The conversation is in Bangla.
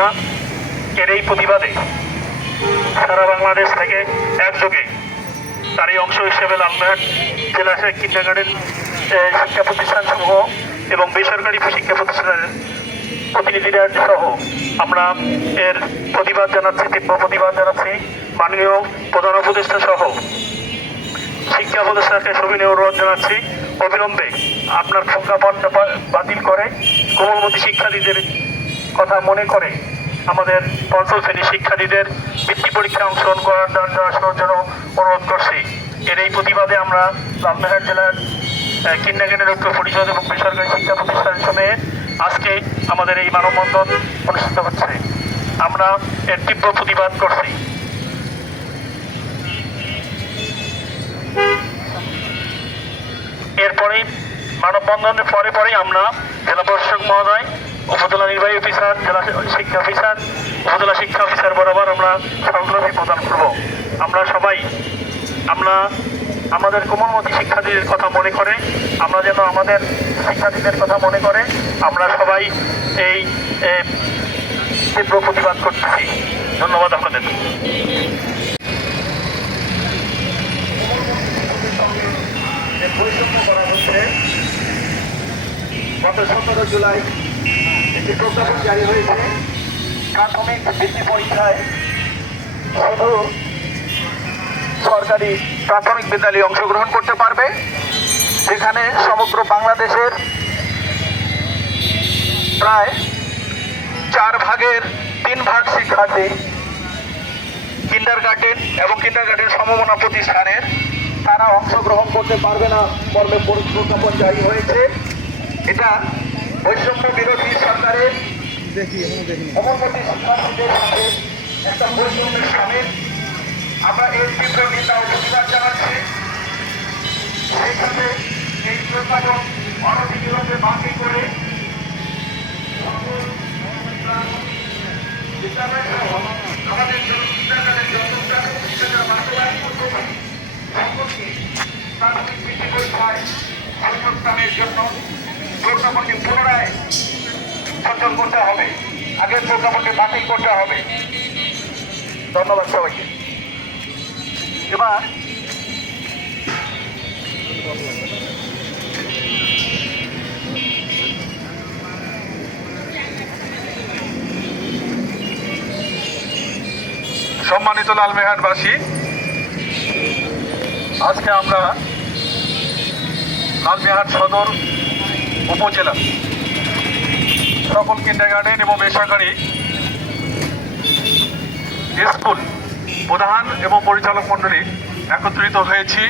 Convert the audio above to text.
না এর এই প্রতিবাদে সারা বাংলাদেশ থেকে একযোগে তারই অংশ হিসেবে লালমেহাট জেলা কিন্ডার গার্ডেন শিক্ষা প্রতিষ্ঠান সমূহ এবং বেসরকারি শিক্ষা প্রতিষ্ঠানের প্রতিনিধিরা সহ আমরা এর প্রতিবাদ জানাচ্ছি, তীব্র প্রতিবাদ জানাচ্ছি। মাননীয় প্রধান উপদেষ্টা সহ শিক্ষা প্রতিষ্ঠানকে সবিনয় অনুরোধ জানাচ্ছি। অবিলম্বে আপনার বা- বাতিল করে। কোমলমতি শিক্ষার্থীদের কথা মনে করে আমাদের পঞ্চম শ্রেণির শিক্ষার্থীদের বৃত্তি পরীক্ষায় অংশগ্রহণ করার জন্য অনুরোধ করছি। এর এই প্রতিবাদে আমরা লালমেহাট জেলার কিন্ডাগেনের ঐক্য পরিষদ এবং বেসরকারি শিক্ষা প্রতিষ্ঠান সময়ে আজকে আমাদের এই মানববন্ধন অনুষ্ঠিত হচ্ছে। আমরা এর তীব্র প্রতিবাদ করছি। এরপরেই মানববন্ধনের পরে পরেই আমরা জেলা প্রশাসক মহোদয় উপজেলা নির্বাহী অফিসার, জেলা শিক্ষা অফিসার, উপজেলা শিক্ষা অফিসার বরাবর আমরা স্মারকলিপি প্রদান করব। আমরা সবাই, আমরা আমাদের কোমলমতি শিক্ষার্থীদের কথা মনে করে, আমরা যেন আমাদের শিক্ষার্থীদের কথা মনে করে, আমরা সবাই এই তীব্র প্রতিবাদ করতেছি। ধন্যবাদ আপনাদের। বৈষম্য করা হচ্ছে, গত সতেরো জুলাই একটি প্রজ্ঞাপন জারি হয়েছে। প্রাথমিক বৃত্তি পরীক্ষায় শুধু সরকারি প্রাথমিক বিদ্যালয়ে অংশগ্রহণ করতে পারবে, যেখানে সমগ্র বাংলাদেশের প্রায় চার ভাগের তিন ভাগ শিক্ষার্থী কিন্ডার গার্ডেন এবং কিন্ডার গার্ডেন সমমনা প্রতিষ্ঠানের, তারা অংশগ্রহণ করতে পারবে না মর্মে প্রজ্ঞাপন জারি হয়েছে। এটা বৈষম্য বিরোধী সরকারের অমরমতি শিক্ষার্থীদের সাথে একটা বৈষম্যের সামিল। আমরা এর তীব্র নিন্দা ও প্রতিবাদ জানাচ্ছি। সেই সাথে এই প্রজ্ঞাপন অনধিবিলম্বে বাতিল করে আমাদের বিদ্যালয়ের যত প্রাথমিক শিক্ষা বাস্তবায়ন করতে পারি। সকলকে প্রাথমিক বৃত্তি পরীক্ষায় সংযোগস্থানের জন্য। সচল করতে হবে। আগের প্রজ্ঞাপনটি বাতিল করতে হবে। ধন্যবাদ সবাইকে। এবার সম্মানিত লালমেহাটবাসী আজকে আমরা লালমেহাট সদর উপজেলা সকল কিন্ডার গার্ডেন এবং বেসরকারি স্কুল প্রধান এবং পরিচালক মণ্ডলী একত্রিত হয়েছি।